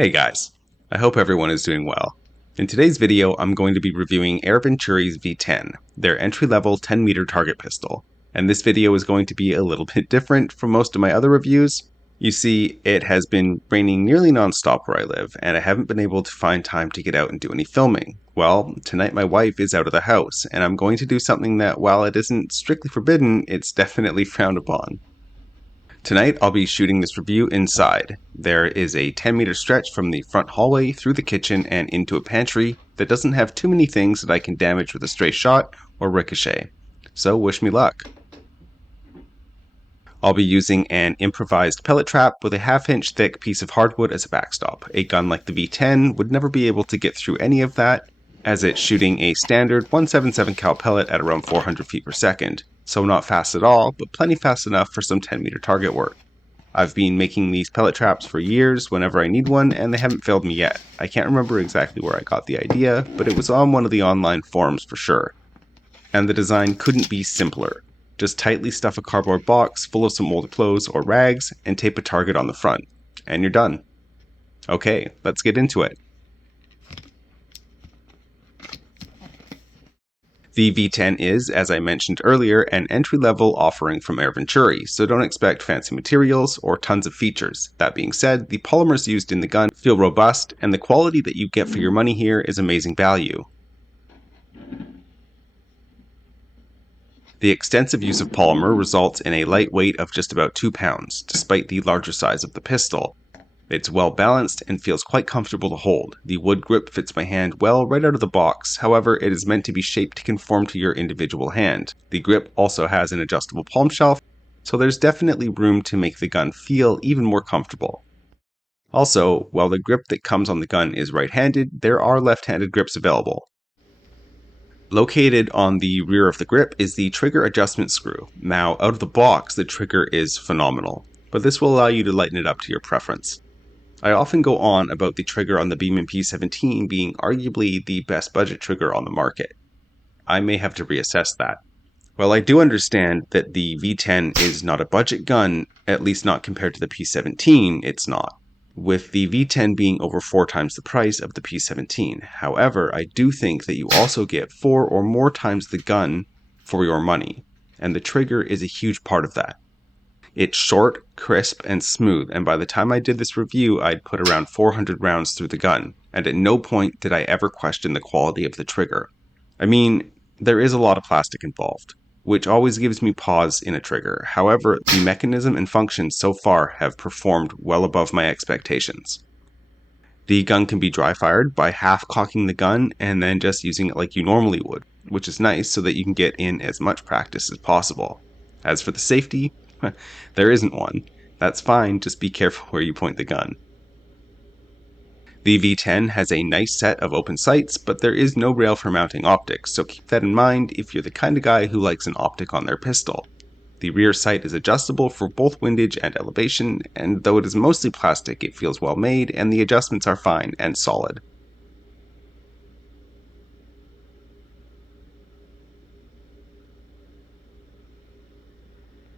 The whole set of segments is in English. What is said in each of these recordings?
Hey guys, I hope everyone is doing well. In today's video, I'm going to be reviewing Air Venturi's V10, their entry-level 10-meter target pistol. And this video is going to be a little bit different from most of my other reviews. You see, it has been raining nearly non-stop where I live, and I haven't been able to find time to get out and do any filming. Well, tonight my wife is out of the house, and I'm going to do something that, while it isn't strictly forbidden, it's definitely frowned upon. Tonight, I'll be shooting this review inside. There is a 10-meter stretch from the front hallway through the kitchen and into a pantry that doesn't have too many things that I can damage with a stray shot or ricochet. So wish me luck. I'll be using an improvised pellet trap with a half-inch thick piece of hardwood as a backstop. A gun like the V10 would never be able to get through any of that, as it's shooting a standard .177 cal pellet at around 400 feet per second. So not fast at all, but plenty fast enough for some 10-meter target work. I've been making these pellet traps for years whenever I need one, and they haven't failed me yet. I can't remember exactly where I got the idea, but it was on one of the online forums for sure. And the design couldn't be simpler. Just tightly stuff a cardboard box full of some old clothes or rags and tape a target on the front. And you're done. Okay, let's get into it. The V10 is, as I mentioned earlier, an entry-level offering from Air Venturi, so don't expect fancy materials or tons of features. That being said, the polymers used in the gun feel robust, and the quality that you get for your money here is amazing value. The extensive use of polymer results in a light weight of just about 2 pounds, despite the larger size of the pistol. It's well balanced and feels quite comfortable to hold. The wood grip fits my hand well right out of the box, however it is meant to be shaped to conform to your individual hand. The grip also has an adjustable palm shelf, so there's definitely room to make the gun feel even more comfortable. Also, while the grip that comes on the gun is right-handed, there are left-handed grips available. Located on the rear of the grip is the trigger adjustment screw. Now, out of the box, the trigger is phenomenal, but this will allow you to lighten it up to your preference. I often go on about the trigger on the Beam P17 being arguably the best budget trigger on the market. I may have to reassess that. While I do understand that the V10 is not a budget gun, at least not compared to the P17, it's not. With the V10 being over 4 times the price of the P17. However, I do think that you also get 4 or more times the gun for your money, and the trigger is a huge part of that. It's short, crisp, and smooth, and by the time I did this review, I'd put around 400 rounds through the gun, and at no point did I ever question the quality of the trigger. I mean, there is a lot of plastic involved, which always gives me pause in a trigger. However, the mechanism and function so far have performed well above my expectations. The gun can be dry-fired by half-cocking the gun and then just using it like you normally would, which is nice so that you can get in as much practice as possible. As for the safety, there isn't one. That's fine, just be careful where you point the gun. The V10 has a nice set of open sights, but there is no rail for mounting optics, so keep that in mind if you're the kind of guy who likes an optic on their pistol. The rear sight is adjustable for both windage and elevation, and though it is mostly plastic, it feels well made, and the adjustments are fine and solid.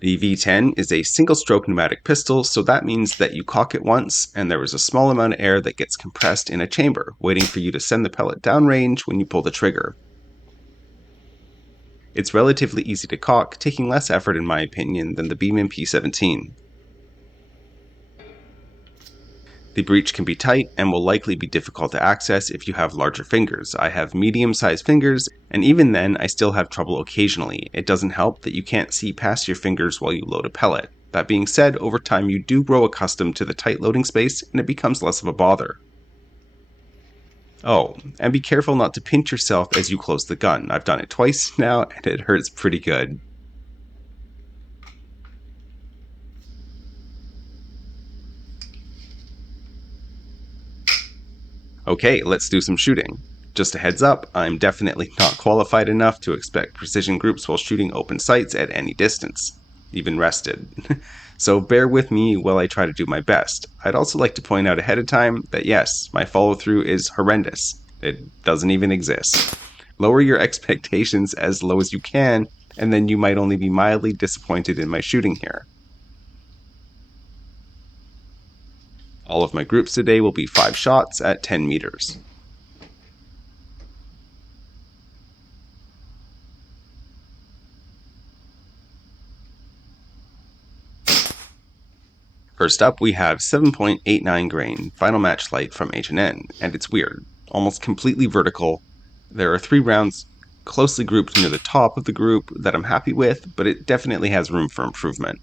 The V10 is a single-stroke pneumatic pistol, so that means that you cock it once, and there is a small amount of air that gets compressed in a chamber, waiting for you to send the pellet downrange when you pull the trigger. It's relatively easy to cock, taking less effort in my opinion than the Beam P17. The breech can be tight and will likely be difficult to access if you have larger fingers. I have medium-sized fingers, and even then I still have trouble occasionally. It doesn't help that you can't see past your fingers while you load a pellet. That being said, over time you do grow accustomed to the tight loading space and it becomes less of a bother. Oh, and be careful not to pinch yourself as you close the gun. I've done it twice now and it hurts pretty good. Okay, let's do some shooting. Just a heads up, I'm definitely not qualified enough to expect precision groups while shooting open sights at any distance, even rested. So bear with me while I try to do my best. I'd also like to point out ahead of time that yes, my follow-through is horrendous. It doesn't even exist. Lower your expectations as low as you can, and then you might only be mildly disappointed in my shooting here. All of my groups today will be 5 shots at 10 meters. First up, we have 7.89 grain final match light from H&N, and it's weird, almost completely vertical. There are 3 rounds closely grouped near the top of the group that I'm happy with, but it definitely has room for improvement.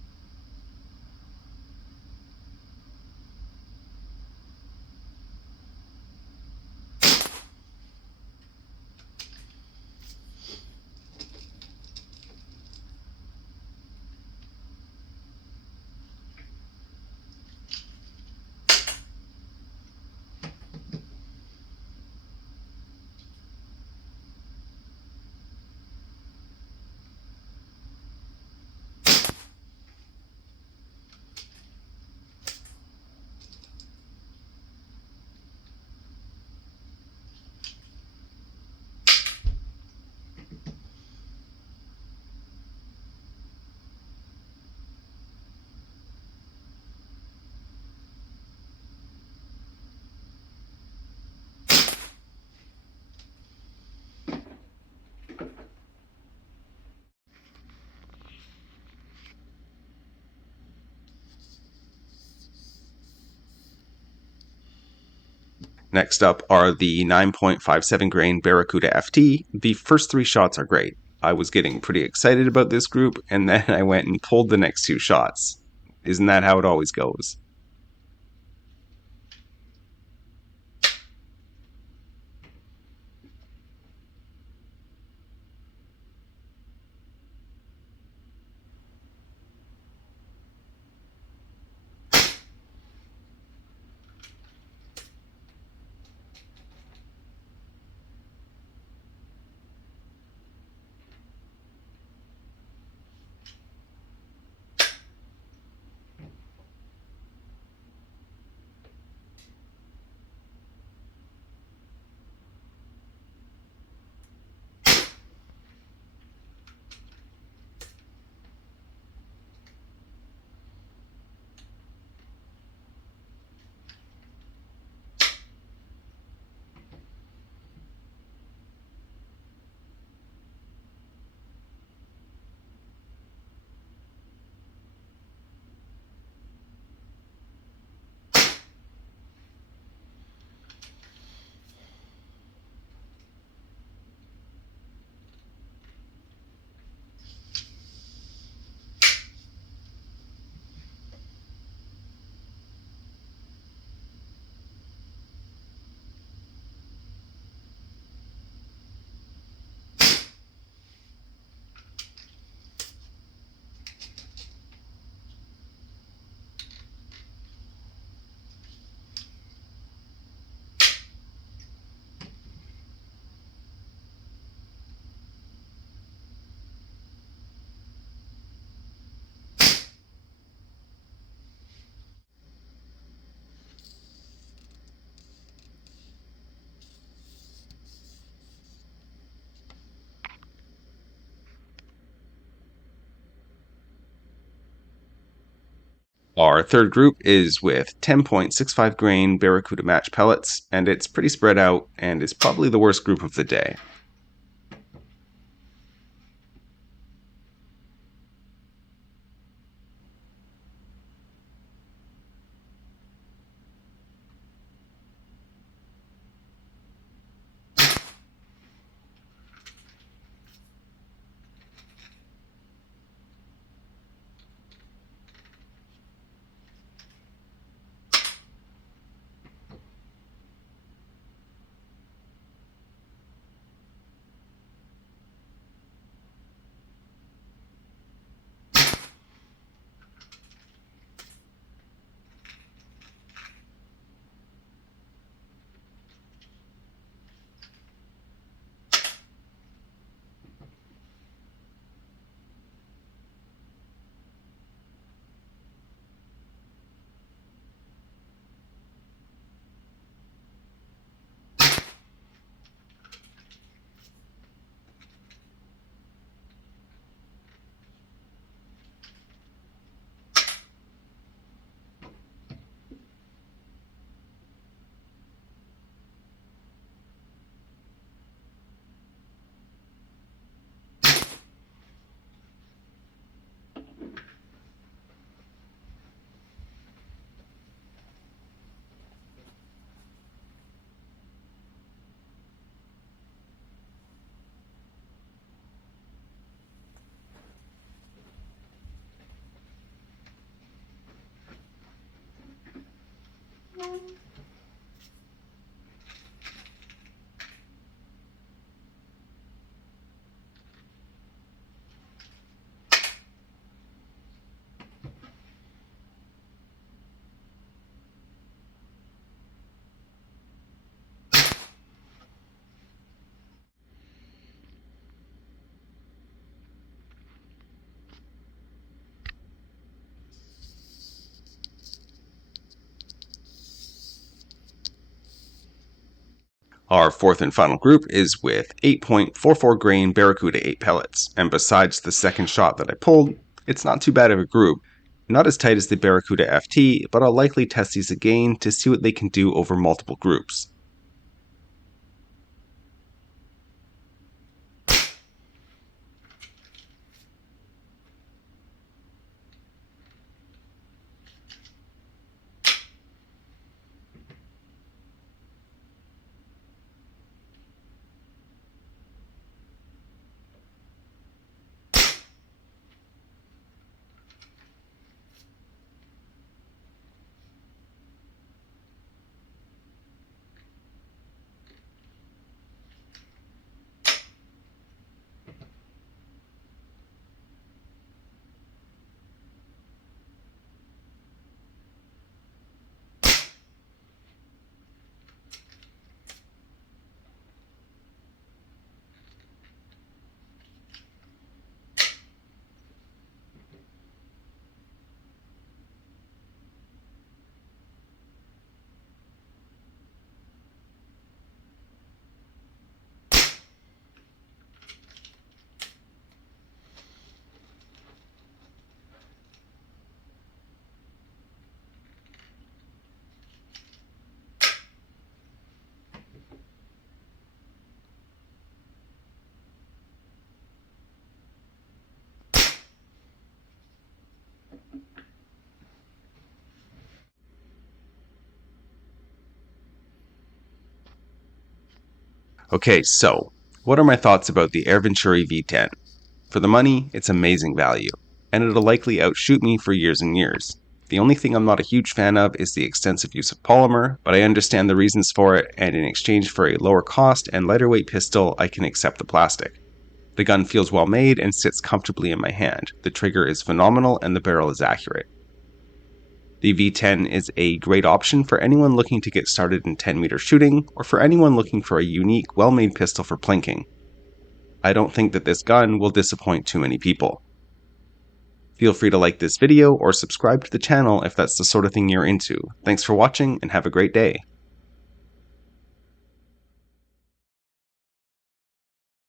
Next up are the 9.57 grain Barracuda FT. The first 3 shots are great. I was getting pretty excited about this group, and then I went and pulled the next 2 shots. Isn't that how it always goes? Our third group is with 10.65 grain Barracuda match pellets, and it's pretty spread out and is probably the worst group of the day. Our fourth and final group is with 8.44 grain Barracuda 8 pellets, and besides the second shot that I pulled, it's not too bad of a group. Not as tight as the Barracuda FT, but I'll likely test these again to see what they can do over multiple groups. Okay, so what are my thoughts about the Air Venturi V10? For the money, it's amazing value, and it'll likely outshoot me for years and years. The only thing I'm not a huge fan of is the extensive use of polymer, but I understand the reasons for it, and in exchange for a lower cost and lighter weight pistol, I can accept the plastic. The gun feels well made and sits comfortably in my hand. The trigger is phenomenal and the barrel is accurate. The V10 is a great option for anyone looking to get started in 10-meter shooting, or for anyone looking for a unique, well-made pistol for plinking. I don't think that this gun will disappoint too many people. Feel free to like this video or subscribe to the channel if that's the sort of thing you're into. Thanks for watching and have a great day.